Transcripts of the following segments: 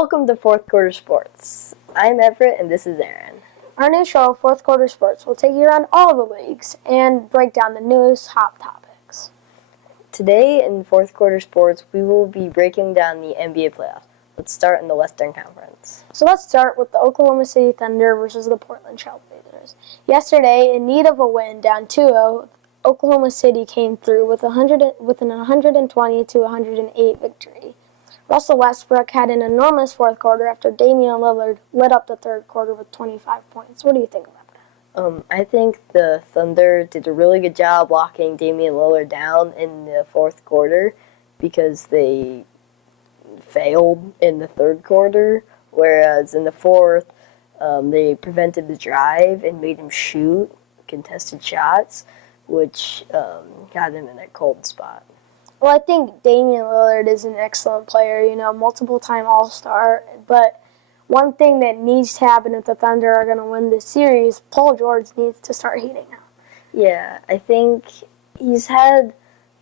Welcome to Fourth Quarter Sports. I'm Everett and this is Aran. Our new show, Fourth Quarter Sports, will take you around all the leagues and break down the newest hot topics. Today in Fourth Quarter Sports, we will be breaking down the NBA playoffs. Let's start in the Western Conference. So let's start with the Oklahoma City Thunder versus the Portland Trailblazers. Yesterday, in need of a win, down 2-0, Oklahoma City came through with an 120-108 victory. Russell Westbrook had an enormous fourth quarter after Damian Lillard lit up the third quarter with 25 points. What do you think about that? I think the Thunder did a really good job locking Damian Lillard down in the fourth quarter because they failed in the third quarter, whereas in the fourth, they prevented the drive and made him shoot contested shots, which got him in a cold spot. Well, I think Damian Lillard is an excellent player, multiple-time All-Star. But one thing that needs to happen if the Thunder are going to win this series, Paul George needs to start heating up. Yeah, I think he's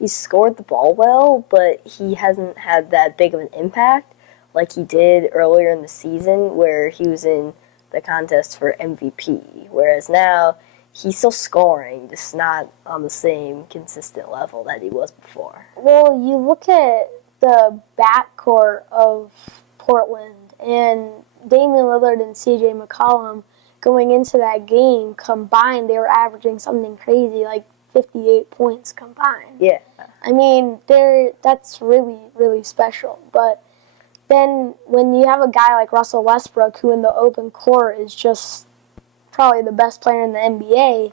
scored the ball well, but he hasn't had that big of an impact like he did earlier in the season where he was in the contest for MVP. Whereas now, he's still scoring, just not on the same consistent level that he was before. Well, you look at the backcourt of Portland, and Damian Lillard and C.J. McCollum going into that game combined, they were averaging something crazy, like 58 points combined. Yeah. I mean, that's really, really special. But then when you have a guy like Russell Westbrook, who in the open court is just probably the best player in the NBA,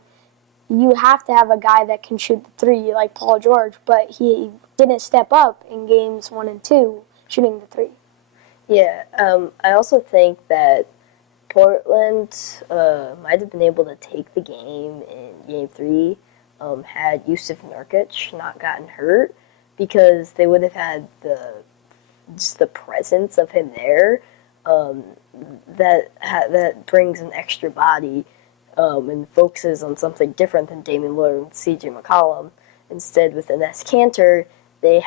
you have to have a guy that can shoot the three like Paul George, but he didn't step up in games 1 and 2 shooting the three. Yeah, I also think that Portland might have been able to take the game in Game 3 had Jusuf Nurkic not gotten hurt, because they would have had just the presence of him there. That brings an extra body and focuses on something different than Damian Lillard and C.J. McCollum. Instead, with Enes Kanter, they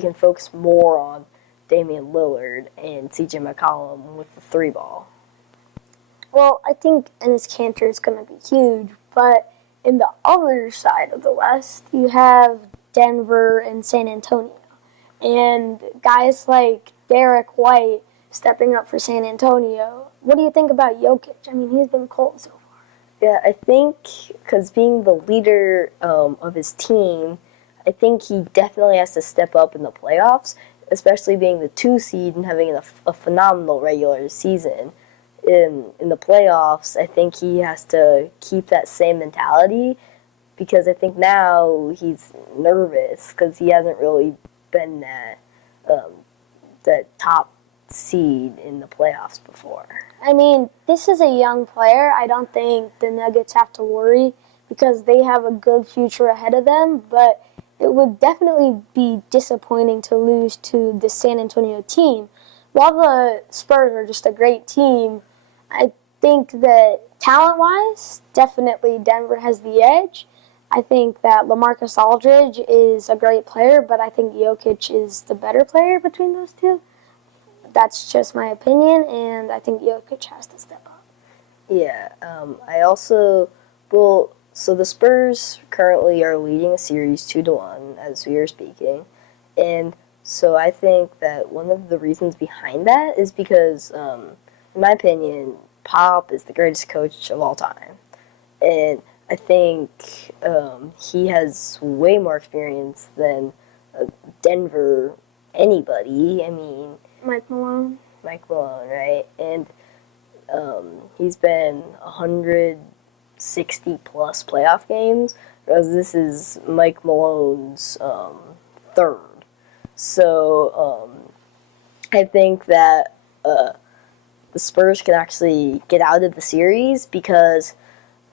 can focus more on Damian Lillard and C.J. McCollum with the three ball. Well, I think Enes Kanter is going to be huge, but in the other side of the West, you have Denver and San Antonio, and guys like Derek White stepping up for San Antonio. What do you think about Jokic? I mean, he's been cold so far. Yeah, I think because being the leader of his team, I think he definitely has to step up in the playoffs, especially being the 2 seed and having a phenomenal regular season. In the playoffs, I think he has to keep that same mentality, because I think now he's nervous because he hasn't really been that top seed in the playoffs before. I mean, this is a young player. I don't think the Nuggets have to worry because they have a good future ahead of them, but it would definitely be disappointing to lose to the San Antonio team. While the Spurs are just a great team, I think that talent-wise, definitely Denver has the edge. I think that LaMarcus Aldridge is a great player, but I think Jokic is the better player between those two. That's just my opinion, and I think Jokic has to step up. Yeah, so the Spurs currently are leading a series 2-1 as we are speaking, and so I think that one of the reasons behind that is because, in my opinion, Pop is the greatest coach of all time, and I think he has way more experience than Denver anybody. I mean, Mike Malone, right? And he's been 160-plus playoff games, whereas this is Mike Malone's third. So I think that the Spurs can actually get out of the series because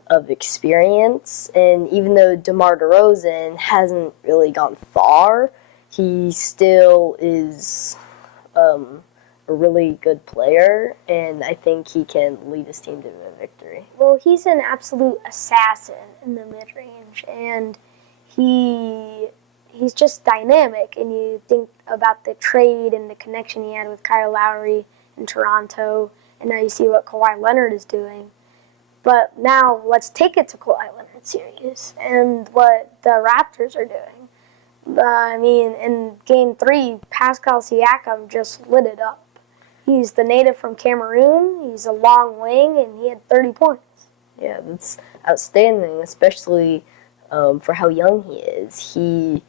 of experience, and even though DeMar DeRozan hasn't really gone far, he still is a really good player, and I think he can lead his team to a victory. Well, he's an absolute assassin in the mid-range, and he he's just dynamic. And you think about the trade and the connection he had with Kyle Lowry in Toronto, and now you see what Kawhi Leonard is doing. But now let's take it to Kawhi Leonard series and what the Raptors are doing. I mean, in Game 3, Pascal Siakam just lit it up. He's the native from Cameroon. He's a long wing, and he had 30 points. Yeah, that's outstanding, especially for how young he is. He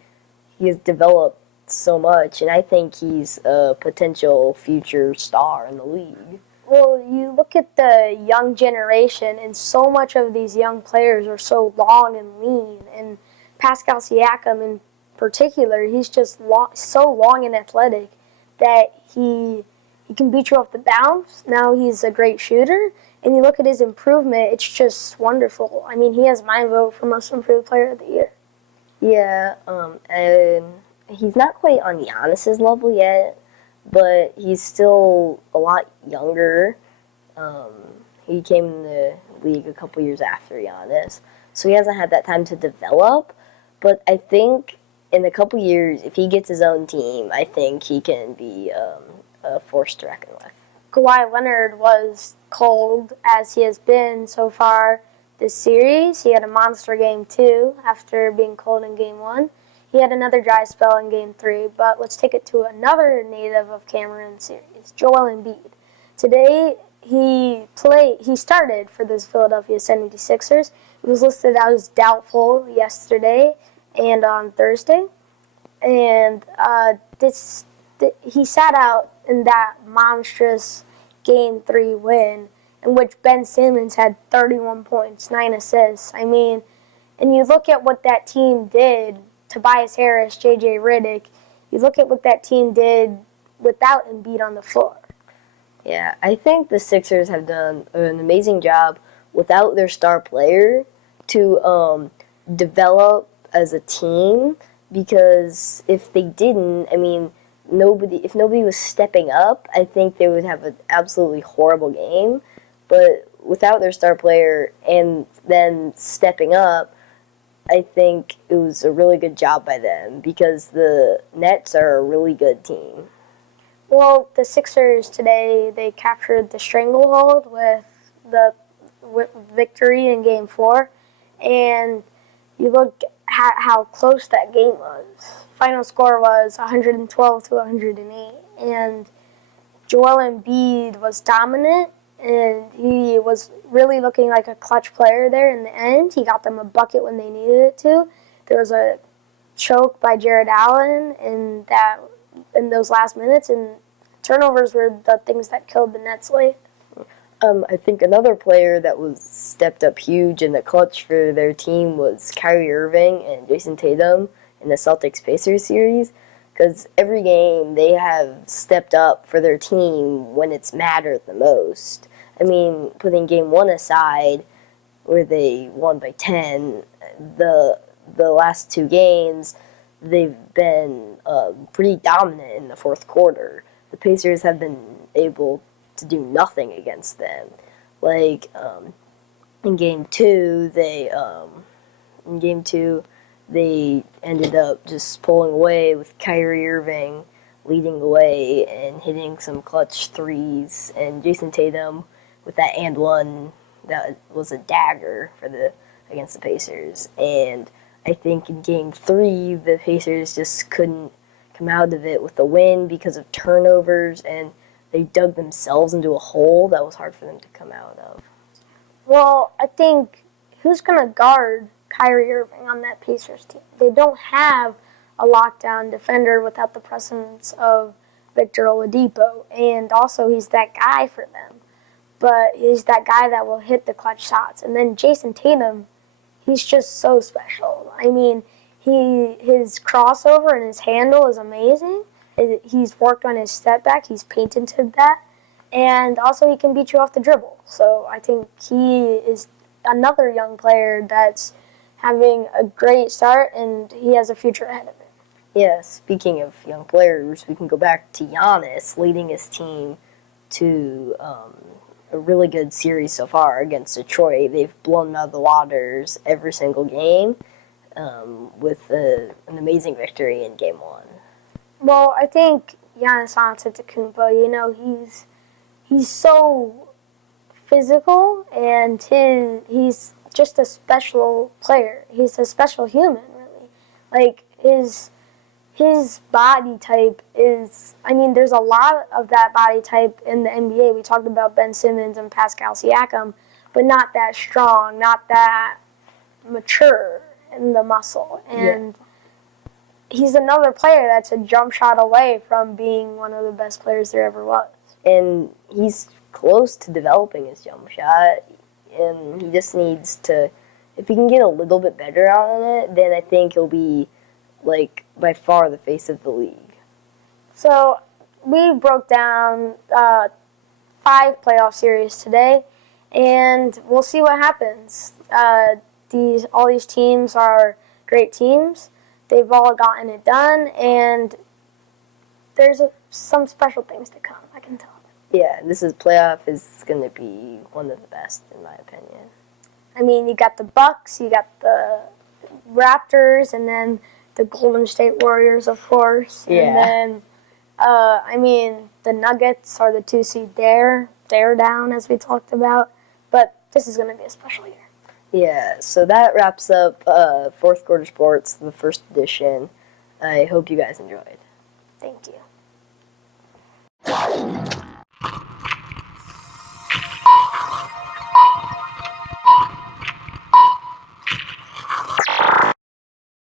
has developed so much, and I think he's a potential future star in the league. Well, you look at the young generation, and so much of these young players are so long and lean. And Pascal Siakam, in particular, he's just so long and athletic that he can beat you off the bounce. Now he's a great shooter, and you look at his improvement; it's just wonderful. I mean, he has my vote for most improved player of the year. Yeah, and he's not quite on Giannis's level yet, but he's still a lot younger. He came in the league a couple years after Giannis, so he hasn't had that time to develop. But I think in a couple years, if he gets his own team, I think he can be a force to reckon with. Kawhi Leonard was cold, as he has been so far this series. He had a monster Game 2 after being cold in Game 1. He had another dry spell in Game 3, but let's take it to another native of Cameroon series, Joel Embiid. Today, he started for the Philadelphia 76ers. He was listed as doubtful yesterday and on Thursday. And he sat out in that monstrous Game 3 win, in which Ben Simmons had 31 points, 9 assists. I mean, and you look at what that team did, Tobias Harris, J.J. Redick, you look at what that team did without Embiid on the floor. Yeah, I think the Sixers have done an amazing job without their star player to develop as a team, because if they didn't, I mean, if nobody was stepping up, I think they would have an absolutely horrible game. But without their star player and then stepping up, I think it was a really good job by them, because the Nets are a really good team. Well, the Sixers today, they captured the stranglehold with the victory in Game 4, and you look at how close that game was. Final score was 112 to 108, and Joel Embiid was dominant, and he was really looking like a clutch player there in the end. He got them a bucket when they needed it to. There was a choke by Jared Allen in those last minutes, and turnovers were the things that killed the Nets late. I think another player that was stepped up huge in the clutch for their team was Kyrie Irving and Jason Tatum in the Celtics-Pacers series, because every game they have stepped up for their team when it's mattered the most. I mean, putting Game 1 aside, where they won by 10, the last two games, they've been pretty dominant in the fourth quarter. The Pacers have been able to do nothing against them. Like, in Game 2, they ended up just pulling away with Kyrie Irving leading the way and hitting some clutch threes, and Jason Tatum with that and one that was a dagger against the Pacers. And I think in Game 3, the Pacers just couldn't come out of it with a win because of turnovers, and they dug themselves into a hole that was hard for them to come out of. Well, I think who's going to guard Kyrie Irving on that Pacers team? They don't have a lockdown defender without the presence of Victor Oladipo, and also he's that guy for them. But he's that guy that will hit the clutch shots. And then Jason Tatum, he's just so special. I mean, his crossover and his handle is amazing. He's worked on his step back. He's patented that. And also he can beat you off the dribble. So I think he is another young player that's having a great start, and he has a future ahead of him. Yeah, speaking of young players, we can go back to Giannis leading his team to a really good series so far against Detroit. They've blown them out of the waters every single game. with an amazing victory in Game 1. Well, I think Giannis Antetokounmpo, you know, he's so physical, and he's just a special player. He's a special human, really. Like his body type is, I mean, there's a lot of that body type in the NBA. We talked about Ben Simmons and Pascal Siakam, but not that strong, not that mature in the muscle. And he's another player that's a jump shot away from being one of the best players there ever was. And he's close to developing his jump shot, and he just needs to, if he can get a little bit better on it, then I think he'll be, like, by far the face of the league. So we broke down 5 playoff series today, and we'll see what happens. All these teams are great teams. They've all gotten it done, and there's some special things to come, I can tell. Yeah, playoff is going to be one of the best, in my opinion. I mean, you got the Bucks, you got the Raptors, and then the Golden State Warriors, of course. Yeah. And then, I mean, the Nuggets are the 2 seed there. They're down, as we talked about. But this is going to be a special year. Yeah, so that wraps up Fourth Quarter Sports, the first edition. I hope you guys enjoyed. Thank you.